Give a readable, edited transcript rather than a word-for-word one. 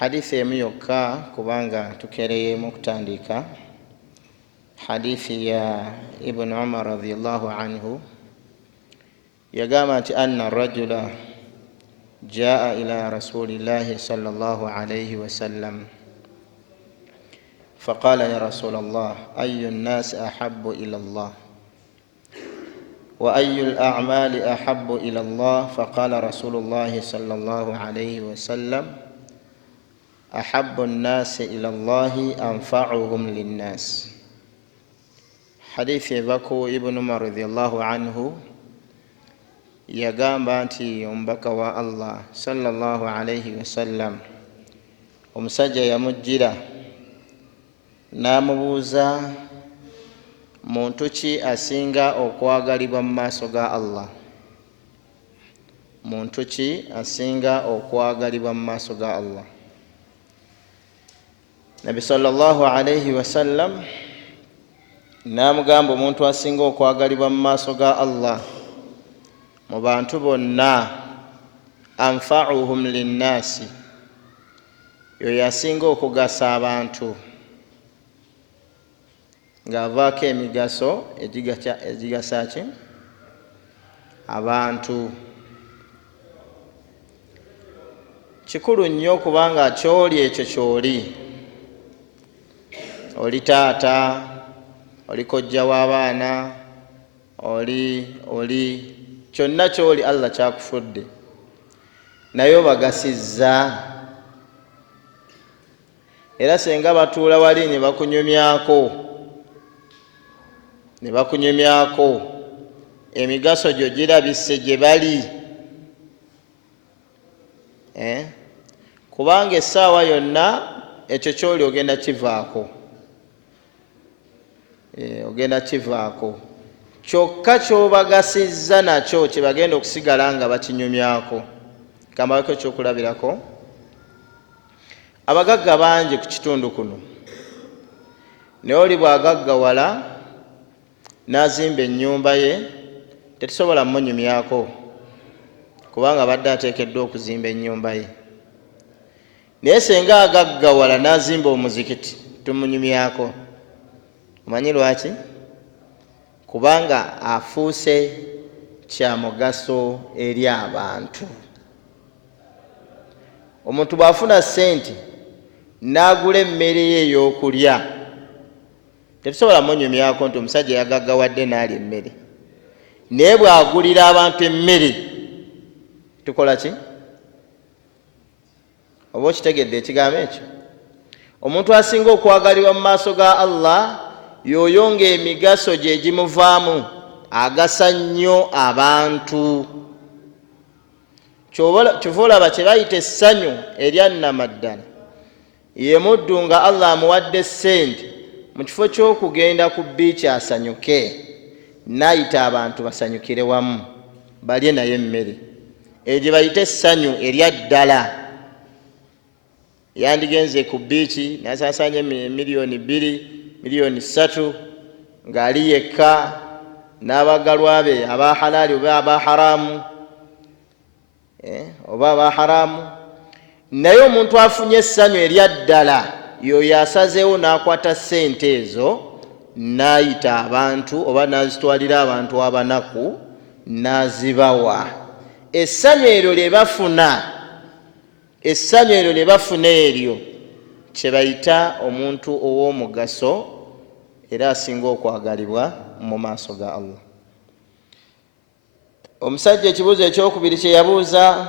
hadithi emiyoka kubanga tukereye mu kutandika. Hadithi ya Ibn Umar radhiyallahu anhu yagamba nti anna rajula jaa ila rasulillahi sallallahu alayhi wa sallam فقال يا رسول الله أي الناس أحب إلى الله وأي الأعمال أحب إلى الله فقال رسول الله صلى الله عليه وسلم أحب الناس إلى الله أنفعهم للناس. حديث بكو ابن عمر رضي الله عنه yagamba nti ombaka wa Allah sallallahu alayhi wasallam omusajja yamujjira n'amubuuza muntu ki asinga okwagalibwa mu maaso ga Allah. Muntu ki asinga okwagalibwa mu maaso ga Allah? Nabi sallallahu alayhi wasallam n'amugamba omuntu asinga okwagalibwa mu maaso ga Allah mu bantu bonna anfa'uhum linnasi, yo yasinga okugasa abantu ng'avaako emigaso egigasa ki abantu. Kikulu nnyo kubanga kyoli ekyo kyoli, oli taata, oli kojja w'abaana, oli kyonna kyoli Allah kyakufudde naye obagasizza. Era senga batuula wali ne bakunyumyako emigaso gyo girabise gye bali, kubanga essaawa yonna ekyo kyoli ogenda kivaako. Kyokka kyobagasizza nakyo kye bagenda okusigala nga bakinyumyako. Kambako ekyokulabirako, abagagga bangi ku kitundu kuno, naye oli bw'agaggawala n'azimba ennyumba ye tetusobola mmunyumyako kubanga badde ateekeddwa okuzimba ennyumba ye. Naye senga agaggawala n'azimba omuzikiti tumunyumyako. Omanyi lwaki? Kubanga afuuse kya mugaso eri abantu. Omuntu bw'afuna ssente n'agula emmere ye ey'okulya tetusobola munyumyako nti omusajja yagaggawadde n'alya emmere. Naye bw'agulira abantu emmere tukola ki? Oba okitegedde ekigambo ekyo? Omuntu asinga okwagalibwa mu maaso ga Allah yoyo ng'emigaso gye gimuvaamu agasa nnyo abantu. Kyova olaba kye bayita essanyu erya nnamaddala ye muddu nga Allah amuwadde ssente, mu kifo ky'okugenda ku bbiici asanyuke n'ayita abantu basanyukire wamu balye naye emmere. Eyo gye bayita essanyu erya ddala. Yandigenze ku bbiici n'asaasaanya miliyoni 2 miliyoni 3 ng'ali yekka n'abagalwa be aba halali oba aba haramu, naye omuntu afunye essanyu erya ddala yoyo asazeewo n'akwata ssente ezo n'ayita abantu oba n'azitwalira abantu abanaku n'azibawa. Essanyu eryo lye bafuna eryo kye bayita omuntu ow'omugaso era asinga okwagalibwa mu maaso ga Allah. Omusajja ekibuuzo ekyokubiri kye yabuuza